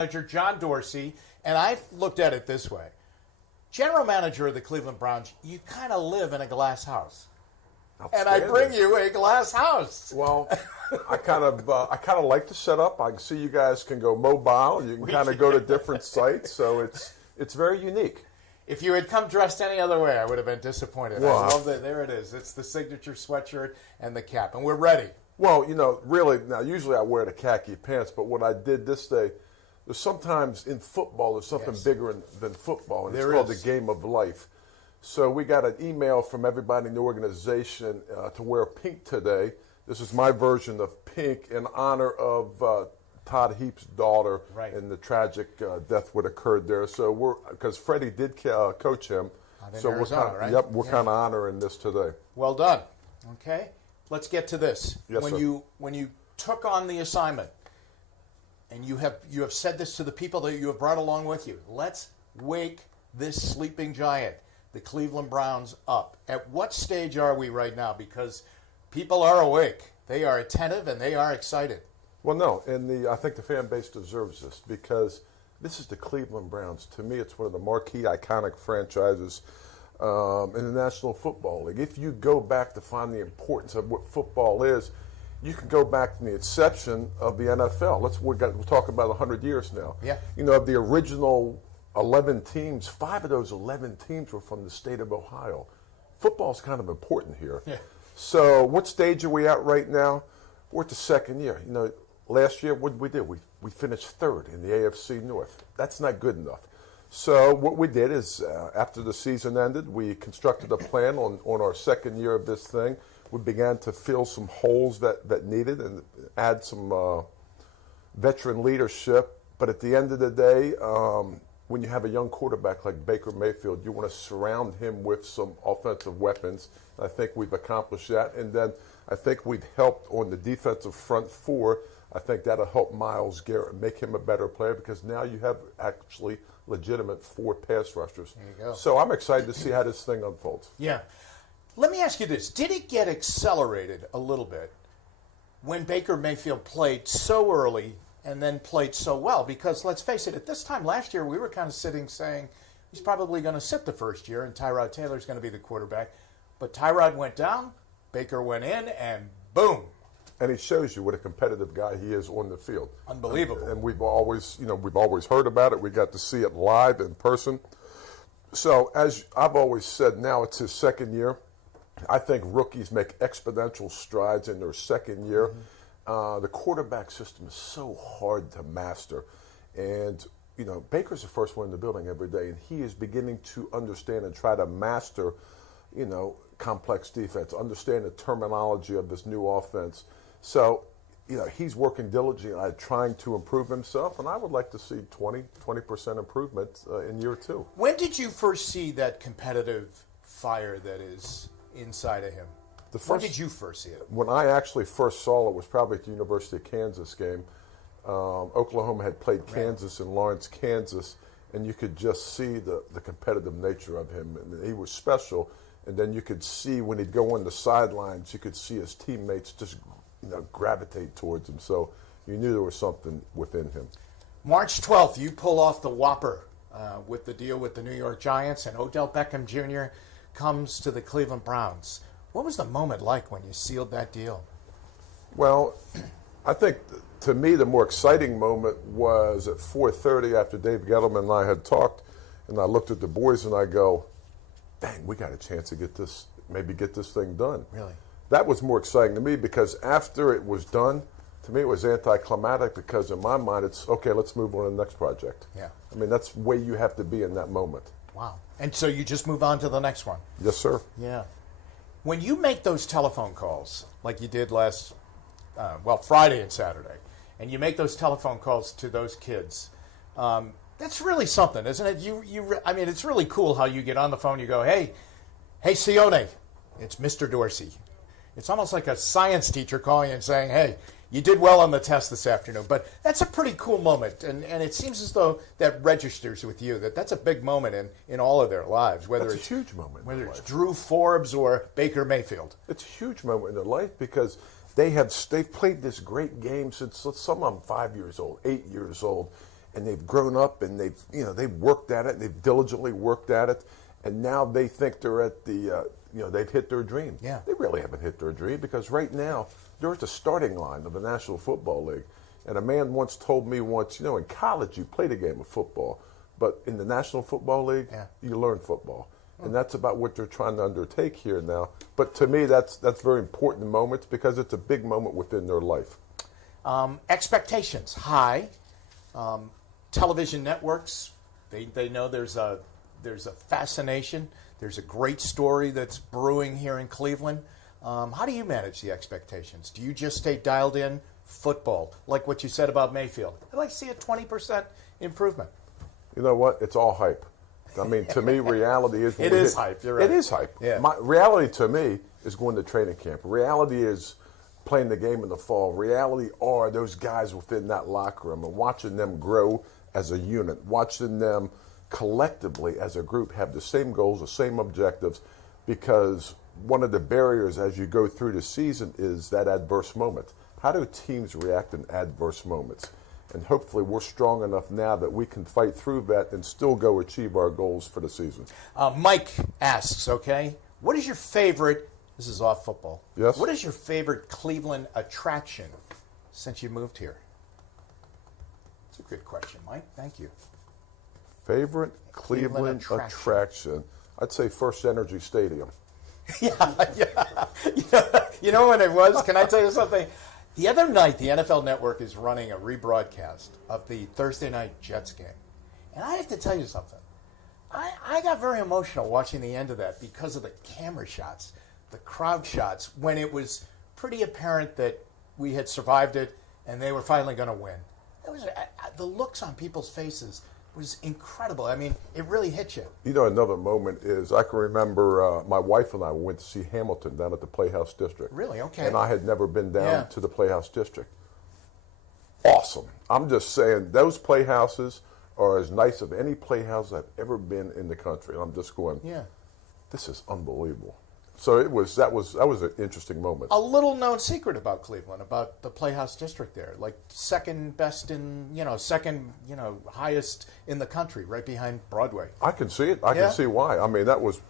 Manager John Dorsey, and I've looked at it this way. General Manager of the Cleveland Browns, you kind of live in a glass house. And I bring you a glass house. Well, I kind of like the setup. I can see you guys can go mobile. You can kind of go to different sites, so it's very unique. If you had come dressed any other way, I would have been disappointed. Well, I love that. There it is. It's the signature sweatshirt and the cap, and we're ready. Well, really, now usually I wear the khaki pants, but what I did this day, there's sometimes in football there's something bigger than football, and it's called the game of life. So we got an email from everybody in the organization to wear pink today. This is my version of pink in honor of Todd Heap's daughter and the tragic death that occurred there. So because Freddie did coach him, so Arizona, we're kind of honoring this today. Well done. Okay, let's get to this. Yes, sir. When you took on the assignment, and you have said this to the people that you have brought along with you, let's wake this sleeping giant, the Cleveland Browns, up. At what stage are we right now? Because people are awake, they are attentive, and they are excited. Well, no, and I think the fan base deserves this because this is the Cleveland Browns. To me, it's one of the marquee, iconic franchises in the National Football League. If you go back to find the importance of what football is, you can go back to the inception of the NFL. We'll talk about 100 years now. Yeah. Of the original 11 teams, 5 of those 11 teams were from the state of Ohio. Football's kind of important here. Yeah. So what stage are we at right now? We're at the second year. Last year, what did we do? We finished third in the AFC North. That's not good enough. So what we did is, after the season ended, we constructed a plan on our second year of this thing. We began to fill some holes that needed and add some veteran leadership. But at the end of the day, when you have a young quarterback like Baker Mayfield, you want to surround him with some offensive weapons. I think we've accomplished that. And then I think we've helped on the defensive front four. I think that'll help Myles Garrett, make him a better player because now you have actually legitimate 4 pass rushers. There you go. So I'm excited to see how this thing unfolds. Yeah. Let me ask you this. Did it get accelerated a little bit when Baker Mayfield played so early and then played so well? Because let's face it, at this time last year, we were kind of sitting saying he's probably going to sit the first year and Tyrod Taylor's going to be the quarterback. But Tyrod went down, Baker went in, and boom. And he shows you what a competitive guy he is on the field. Unbelievable. And we've always heard about it. We got to see it live in person. So as I've always said, now it's his second year. I think rookies make exponential strides in their second year. The quarterback system is so hard to master. And, Baker's the first one in the building every day, and he is beginning to understand and try to master, complex defense, understand the terminology of this new offense. So, he's working diligently at trying to improve himself, and I would like to see 20% improvement in year 2. When did you first see that competitive fire that is inside of him? When did you first see it? When I actually first saw it was probably at the University of Kansas game. Oklahoma had played Kansas in Lawrence, Kansas, and you could just see the competitive nature of him. And he was special. And then you could see when he'd go on the sidelines, you could see his teammates just gravitate towards him. So you knew there was something within him. March 12th, you pull off the whopper with the deal with the New York Giants, and Odell Beckham Jr. comes to the Cleveland Browns. What was the moment like when you sealed that deal? Well, I think to me the more exciting moment was at 4:30 after Dave Gettleman and I had talked, and I looked at the boys and I go, dang, we got a chance to get this thing done. Really? That was more exciting to me because after it was done, to me it was anticlimactic because in my mind it's, okay, let's move on to the next project. Yeah. I mean, that's the way you have to be in that moment. Wow. And so you just move on to the next one? Yes, sir. Yeah. When you make those telephone calls, like you did Friday and Saturday, and you make those telephone calls to those kids, that's really something, isn't it? I mean, it's really cool how you get on the phone, you go, hey, Sione, it's Mr. Dorsey. It's almost like a science teacher calling and saying, hey, you did well on the test this afternoon. But that's a pretty cool moment, and it seems as though that registers with you, that's a big moment in all of their lives. It's a huge moment. Whether it's Drew Forbes or Baker Mayfield. It's a huge moment in their life because they've played this great game since some of them 5 years old, 8 years old. and they've grown up, and they've worked at it, and they've diligently worked at it, and now they think they're at the they've hit their dream. Yeah. They really haven't hit their dream, because right now they're at the starting line of the National Football League. And a man once told me in college you played a game of football, but in the National Football League, you learn football. And that's about what they're trying to undertake here now. But to me, that's very important moment, because it's a big moment within their life. Expectations high. Television networks, they know there's a fascination. There's a great story that's brewing here in Cleveland. How do you manage the expectations? Do you just stay dialed in? Football, like what you said about Mayfield. I'd like to see a 20% improvement. You know what? It's all hype. I mean, to me, reality is... It is hype, you're right. It is hype. Yeah. Reality to me is going to training camp. Reality is playing the game in the fall. Reality are those guys within that locker room and watching them grow as a unit, watching them collectively as a group have the same goals, the same objectives, because one of the barriers as you go through the season is that adverse moment. How do teams react in adverse moments? And hopefully we're strong enough now that we can fight through that and still go achieve our goals for the season. Mike asks, what is your favorite, this is off football, yes? What is your favorite Cleveland attraction since you moved here? It's a good question, Mike. Thank you. Favorite Cleveland attraction? I'd say First Energy Stadium. Yeah. You know when it was? Can I tell you something? The other night, the NFL Network is running a rebroadcast of the Thursday night Jets game. And I have to tell you something. I got very emotional watching the end of that because of the camera shots, the crowd shots, when it was pretty apparent that we had survived it and they were finally going to win. It was the looks on people's faces was incredible. I mean, it really hit you. You know, another moment is I can remember my wife and I went to see Hamilton down at the Playhouse District. Really? Okay. And I had never been down to the Playhouse District. Awesome. I'm just saying, those playhouses are as nice as any playhouse I've ever been in the country. And I'm just going, this is unbelievable. So that was an interesting moment. A little known secret about Cleveland, about the Playhouse District there, like second best in, highest in the country, right behind Broadway. I can see it. I can see why. I mean, that was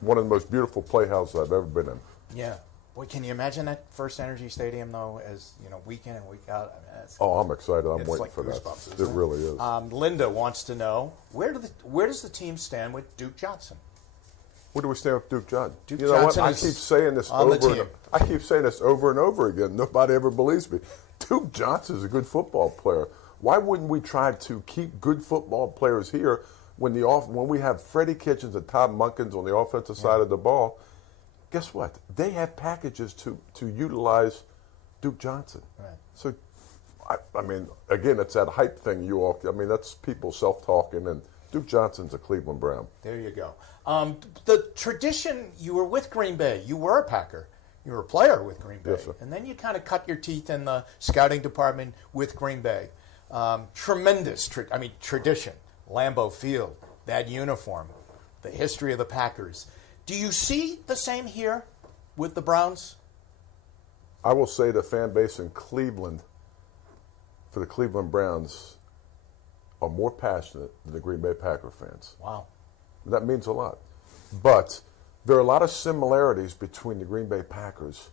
one of the most beautiful playhouses I've ever been in. Yeah. Boy, can you imagine that First Energy Stadium, though, as, week in and week out? I mean, I'm excited. I'm waiting like for that. Goosebumps, It really is. Linda wants to know, where does the team stand with Duke Johnson? Where do we stand with Duke Johnson? Duke you know Johnson what? I keep saying this over and over again. Nobody ever believes me. Duke Johnson is a good football player. Why wouldn't we try to keep good football players here when we have Freddie Kitchens and Todd Munkins on the offensive side of the ball? Guess what? They have packages to utilize Duke Johnson. Right. So, I mean, again, it's that hype thing. That's people self-talking, and Duke Johnson's a Cleveland Brown. There you go. The tradition, you were with Green Bay. You were a Packer. You were a player with Green Bay. Yes, sir. And then you kind of cut your teeth in the scouting department with Green Bay. Tremendous tradition. Lambeau Field, that uniform, the history of the Packers. Do you see the same here with the Browns? I will say the fan base in Cleveland for the Cleveland Browns are more passionate than the Green Bay Packer fans. Wow. That means a lot. But there are a lot of similarities between the Green Bay Packers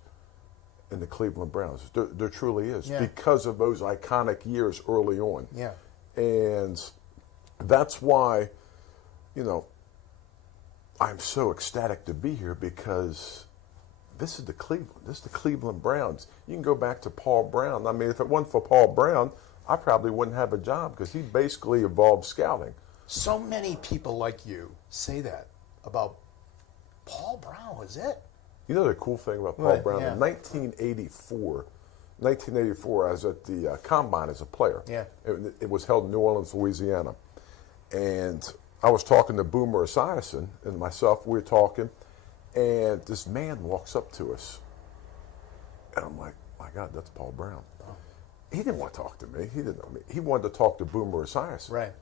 and the Cleveland Browns. There truly is, because of those iconic years early on. Yeah. And that's why, I'm so ecstatic to be here, because this is the Cleveland Browns. You can go back to Paul Brown. I mean, if it wasn't for Paul Brown, I probably wouldn't have a job, because he basically evolved scouting. So many people like you say that about Paul Brown was it. You know the cool thing about Paul Brown? Yeah. In 1984, I was at the Combine as a player. Yeah. It was held in New Orleans, Louisiana. And I was talking to Boomer Esiason and myself. We were talking, and this man walks up to us. And I'm like, my God, that's Paul Brown. Oh. He didn't want to talk to me. He didn't know me. He wanted to talk to Boomer Esiason. Right.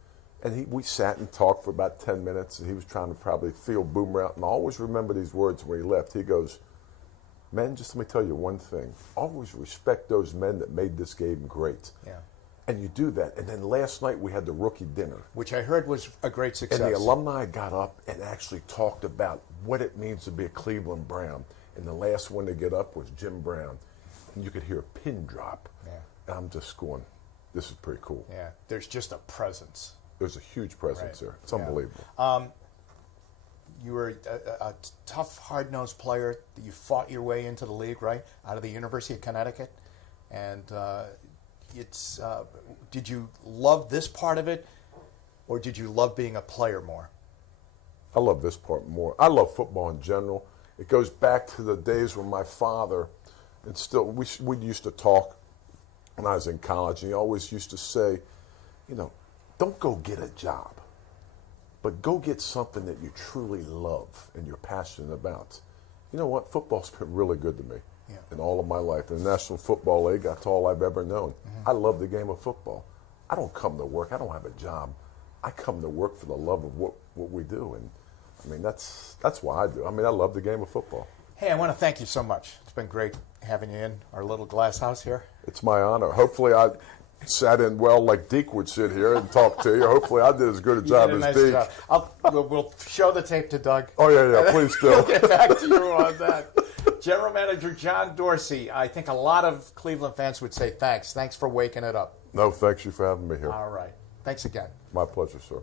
And we sat and talked for about 10 minutes, and he was trying to probably feel Boomer out. And I always remember these words when he left. He goes, "Men, just let me tell you one thing. Always respect those men that made this game great." Yeah. And you do that. And then last night we had the rookie dinner. Which I heard was a great success. And the alumni got up and actually talked about what it means to be a Cleveland Brown. And the last one to get up was Jim Brown. And you could hear a pin drop. Yeah. And I'm just going, this is pretty cool. Yeah, there's just a presence. There's a huge presence there. It's unbelievable. You were a tough, hard-nosed player. You fought your way into the league, right, out of the University of Connecticut. And did you love this part of it, or did you love being a player more? I love this part more. I love football in general. It goes back to the days when my father, and still, we used to talk when I was in college, and he always used to say, don't go get a job, but go get something that you truly love and you're passionate about. You know what? Football's been really good to me in all of my life. In the National Football League, that's all I've ever known. Mm-hmm. I love the game of football. I don't come to work. I don't have a job. I come to work for the love of what we do. And, I mean, that's why I do. I mean, I love the game of football. Hey, I want to thank you so much. It's been great having you in our little glass house here. It's my honor. Hopefully I sat in well like Deke would sit here and talk to you. Hopefully I did as good a job as Deke. We'll show the tape to Doug. Oh, yeah, please do. We'll get back to you on that. General Manager John Dorsey, I think a lot of Cleveland fans would say thanks. Thanks for waking it up. No, thanks you for having me here. All right. Thanks again. My pleasure, sir.